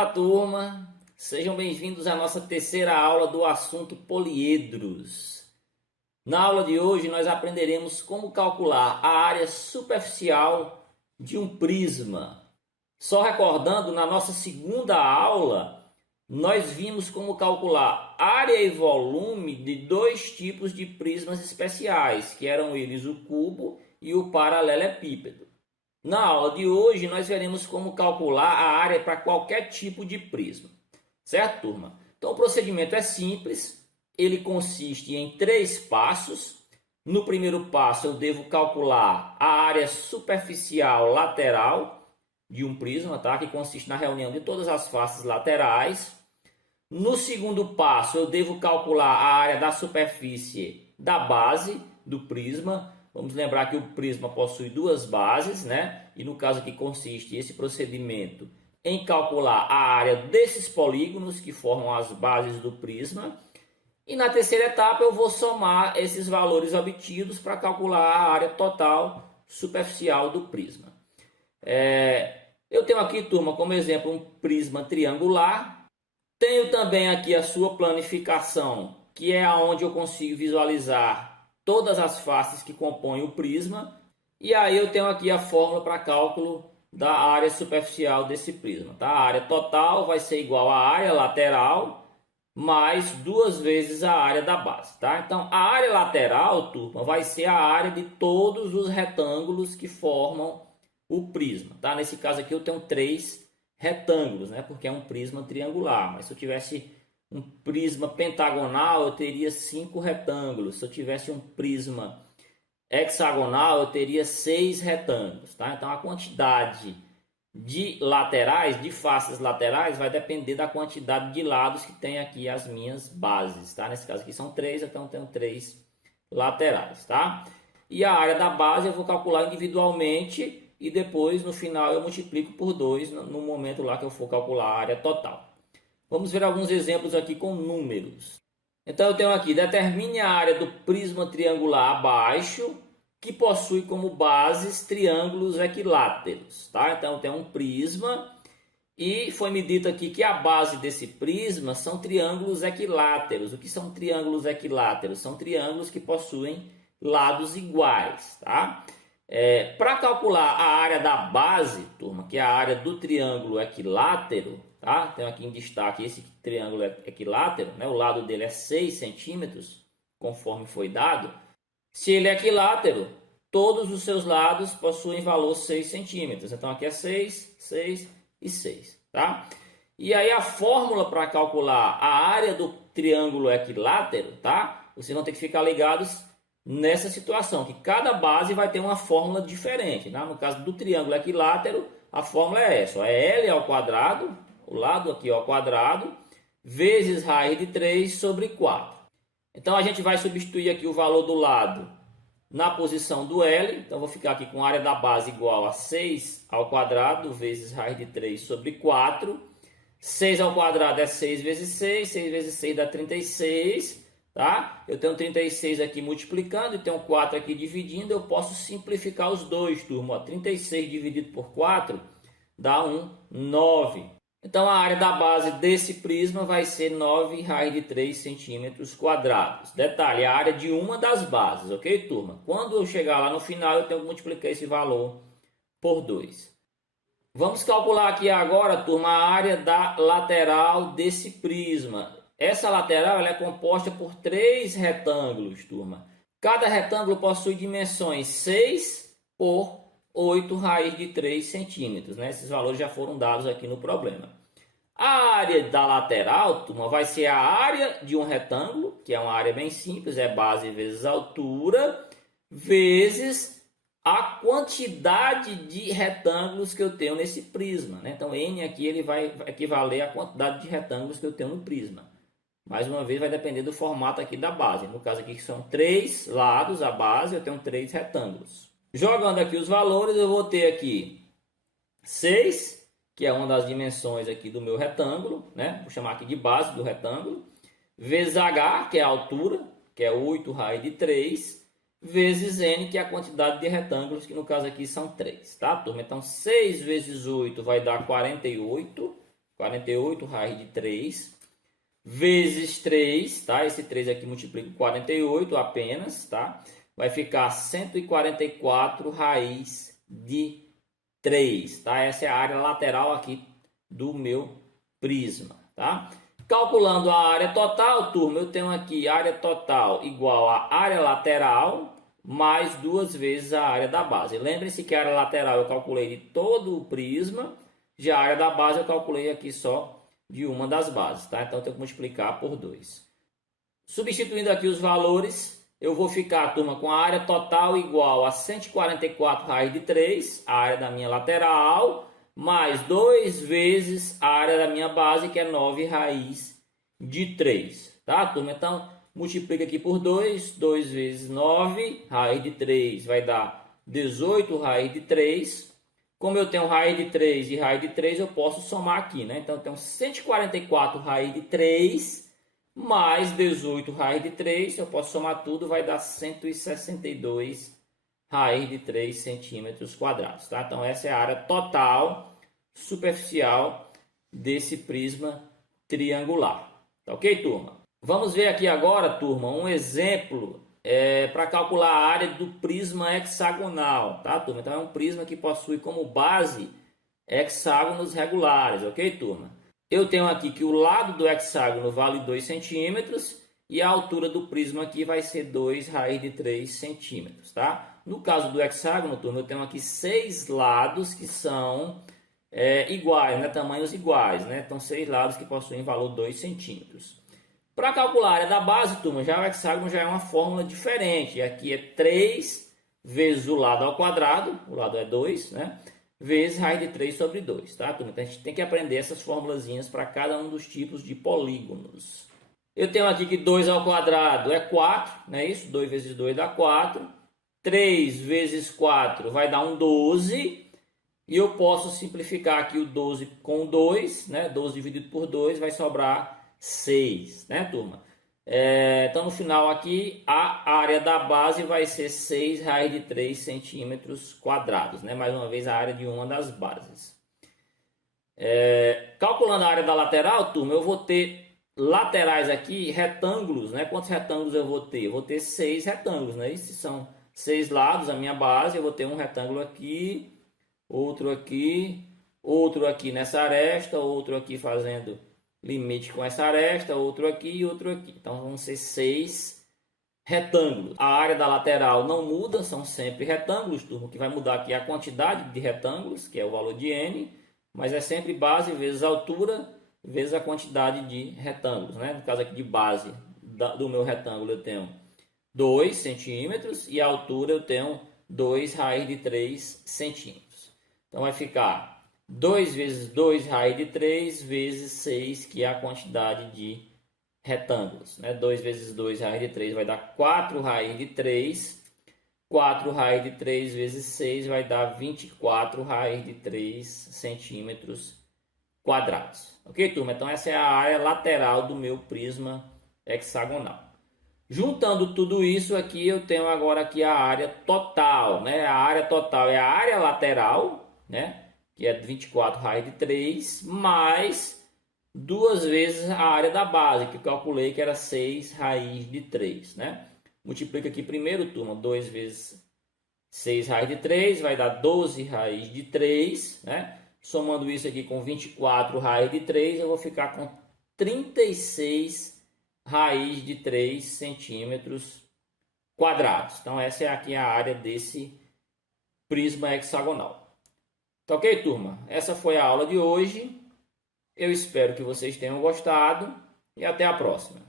Olá, turma! Sejam bem-vindos à nossa terceira aula do assunto poliedros. Na aula de hoje, nós aprenderemos como calcular a área superficial de um prisma. Só recordando, na nossa segunda aula, nós vimos como calcular área e volume de dois tipos de prismas especiais, que eram eles o cubo e o paralelepípedo. Na aula de hoje, nós veremos como calcular a área para qualquer tipo de prisma. Certo, turma? Então, o procedimento é simples. Ele consiste em 3 passos. No primeiro passo, eu devo calcular a área superficial lateral de um prisma, tá? Que consiste na reunião de todas as faces laterais. No segundo passo, eu devo calcular a área da superfície da base do prisma. Vamos lembrar que o prisma possui duas bases, né? E no caso aqui consiste esse procedimento em calcular a área desses polígonos que formam as bases do prisma. E na terceira etapa eu vou somar esses valores obtidos para calcular a área total superficial do prisma. Eu tenho aqui, turma, como exemplo um prisma triangular. Tenho também aqui a sua planificação, que é onde eu consigo visualizar todas as faces que compõem o prisma. E aí eu tenho aqui a fórmula para cálculo da área superficial desse prisma. Tá? A área total vai ser igual à área lateral mais 2 vezes a área da base. Tá? Então a área lateral, turma, vai ser a área de todos os retângulos que formam o prisma. Tá? Nesse caso aqui eu tenho 3 retângulos, né? Porque é um prisma triangular. Mas se eu tivesse um prisma pentagonal, eu teria 5 retângulos. Se eu tivesse um prisma hexagonal, eu teria 6 retângulos. Tá? Então a quantidade de laterais, de faces laterais, vai depender da quantidade de lados que tem aqui as minhas bases. Tá? Nesse caso aqui são 3, então eu tenho 3 laterais. Tá? E a área da base eu vou calcular individualmente e depois no final eu multiplico por 2 no momento lá que eu for calcular a área total. Vamos ver alguns exemplos aqui com números. Então eu tenho aqui, determine a área do prisma triangular abaixo, que possui como bases triângulos equiláteros. Tá? Então eu tenho um prisma e foi me dito aqui que a base desse prisma são triângulos equiláteros. O que são triângulos equiláteros? São triângulos que possuem lados iguais. Tá? Para calcular a área da base, turma, que é a área do triângulo equilátero, tá? Tenho aqui em destaque esse triângulo equilátero, né? O lado dele é 6 centímetros, conforme foi dado. Se ele é equilátero, todos os seus lados possuem valor 6 centímetros. Então aqui é 6, 6 e 6. Tá? E aí a fórmula para calcular a área do triângulo equilátero, tá? Vocês vão ter que ficar ligados nessa situação, que cada base vai ter uma fórmula diferente. Tá? No caso do triângulo equilátero, a fórmula é essa. É L ao quadrado, o lado aqui ao quadrado, vezes raiz de 3 sobre 4. Então a gente vai substituir aqui o valor do lado na posição do L. Então vou ficar aqui com a área da base igual a 6 ao quadrado vezes raiz de 3 sobre 4. 6 ao quadrado é 6 vezes 6. 6 vezes 6 dá 36. Tá? Eu tenho 36 aqui multiplicando e tenho 4 aqui dividindo. Eu posso simplificar os dois, turma. 36 dividido por 4 dá 9. Então a área da base desse prisma vai ser 9 raiz de 3 centímetros quadrados. Detalhe, a área de uma das bases, ok, turma? Quando eu chegar lá no final, eu tenho que multiplicar esse valor por 2. Vamos calcular aqui agora, turma, a área da lateral desse prisma. Essa lateral ela é composta por 3 retângulos, turma. Cada retângulo possui dimensões 6 por 8 raiz de 3 centímetros. Né? Esses valores já foram dados aqui no problema. A área da lateral, turma, vai ser a área de um retângulo, que é uma área bem simples, é base vezes altura, vezes a quantidade de retângulos que eu tenho nesse prisma. Né? Então, N aqui ele vai equivaler à quantidade de retângulos que eu tenho no prisma. Mais uma vez, vai depender do formato aqui da base. No caso aqui, que são 3 lados, a base, eu tenho 3 retângulos. Jogando aqui os valores, eu vou ter aqui 6, que é uma das dimensões aqui do meu retângulo, né? Vou chamar aqui de base do retângulo, vezes H, que é a altura, que é 8 raiz de 3, vezes N, que é a quantidade de retângulos, que no caso aqui são 3, tá, turma? Então, 6 vezes 8 vai dar 48, 48 raiz de 3 vezes 3, tá? Esse 3 aqui multiplica 48 apenas, tá? Vai ficar 144 raiz de 3, tá? Essa é a área lateral aqui do meu prisma, tá? Calculando a área total, turma, eu tenho aqui área total igual a área lateral mais 2 vezes a área da base. Lembre-se que a área lateral eu calculei de todo o prisma, já a área da base eu calculei aqui só de uma das bases, tá? Então eu tenho que multiplicar por 2. Substituindo aqui os valores, eu vou ficar, turma, com a área total igual a 144 raiz de 3, a área da minha lateral, mais 2 vezes a área da minha base, que é 9 raiz de 3, tá, turma? Então, multiplica aqui por 2, 2 vezes 9, raiz de 3 vai dar 18 raiz de 3. Como eu tenho raiz de 3 e raiz de 3, eu posso somar aqui, né? Então, eu tenho 144 raiz de 3 mais 18 raiz de 3, eu posso somar tudo, vai dar 162 raiz de 3 centímetros quadrados, tá? Então, essa é a área total superficial desse prisma triangular, tá ok, turma? Vamos ver aqui agora, turma, um exemplo para calcular a área do prisma hexagonal, tá, turma? Então, é um prisma que possui como base hexágonos regulares, ok, turma? Eu tenho aqui que o lado do hexágono vale 2 centímetros e a altura do prisma aqui vai ser 2 raiz de 3 centímetros, tá? No caso do hexágono, turma, eu tenho aqui 6 lados que são iguais, né? Tamanhos iguais, né? Então, 6 lados que possuem valor 2 centímetros. Para calcular a área da base, turma, já o hexágono já é uma fórmula diferente. Aqui é 3 vezes o lado ao quadrado, o lado é 2, né? Vezes raiz de 3 sobre 2, tá, turma? Então, a gente tem que aprender essas formulazinhas para cada um dos tipos de polígonos. Eu tenho aqui que 2 ao quadrado é 4, não é isso? 2 vezes 2 dá 4. 3 vezes 4 vai dar um 12. E eu posso simplificar aqui o 12 com 2, né? 12 dividido por 2 vai sobrar 6, né, turma? Então, no final aqui, a área da base vai ser 6 raiz de 3 centímetros quadrados, né? Mais uma vez, a área de uma das bases. Calculando a área da lateral, turma, eu vou ter laterais aqui, retângulos, né? Quantos retângulos eu vou ter? Eu vou ter 6 retângulos, né? Esses são 6 lados, a minha base, eu vou ter um retângulo aqui, outro aqui nessa aresta, outro aqui fazendo limite com essa aresta, outro aqui e outro aqui. Então vão ser 6 retângulos. A área da lateral não muda, são sempre retângulos, turma. O que vai mudar aqui é a quantidade de retângulos, que é o valor de n, mas é sempre base vezes altura vezes a quantidade de retângulos, né? No caso aqui de base do meu retângulo eu tenho 2 centímetros e a altura eu tenho 2 raiz de 3 centímetros. Então vai ficar 2 vezes 2 raiz de 3 vezes 6, que é a quantidade de retângulos, né? 2 vezes 2 raiz de 3 vai dar 4 raiz de 3. 4 raiz de 3 vezes 6 vai dar 24 raiz de 3 centímetros quadrados. Ok, turma? Então essa é a área lateral do meu prisma hexagonal. Juntando tudo isso aqui, eu tenho agora aqui a área total, né? A área total é a área lateral, né? Que é 24 raiz de 3, mais 2 vezes a área da base, que eu calculei que era 6 raiz de 3, né? Multiplica aqui primeiro, turma, 2 vezes 6 raiz de 3, vai dar 12 raiz de 3, né? Somando isso aqui com 24 raiz de 3, eu vou ficar com 36 raiz de 3 centímetros quadrados. Então, essa é aqui a área desse prisma hexagonal. Tá ok, turma? Essa foi a aula de hoje. Eu espero que vocês tenham gostado e até a próxima.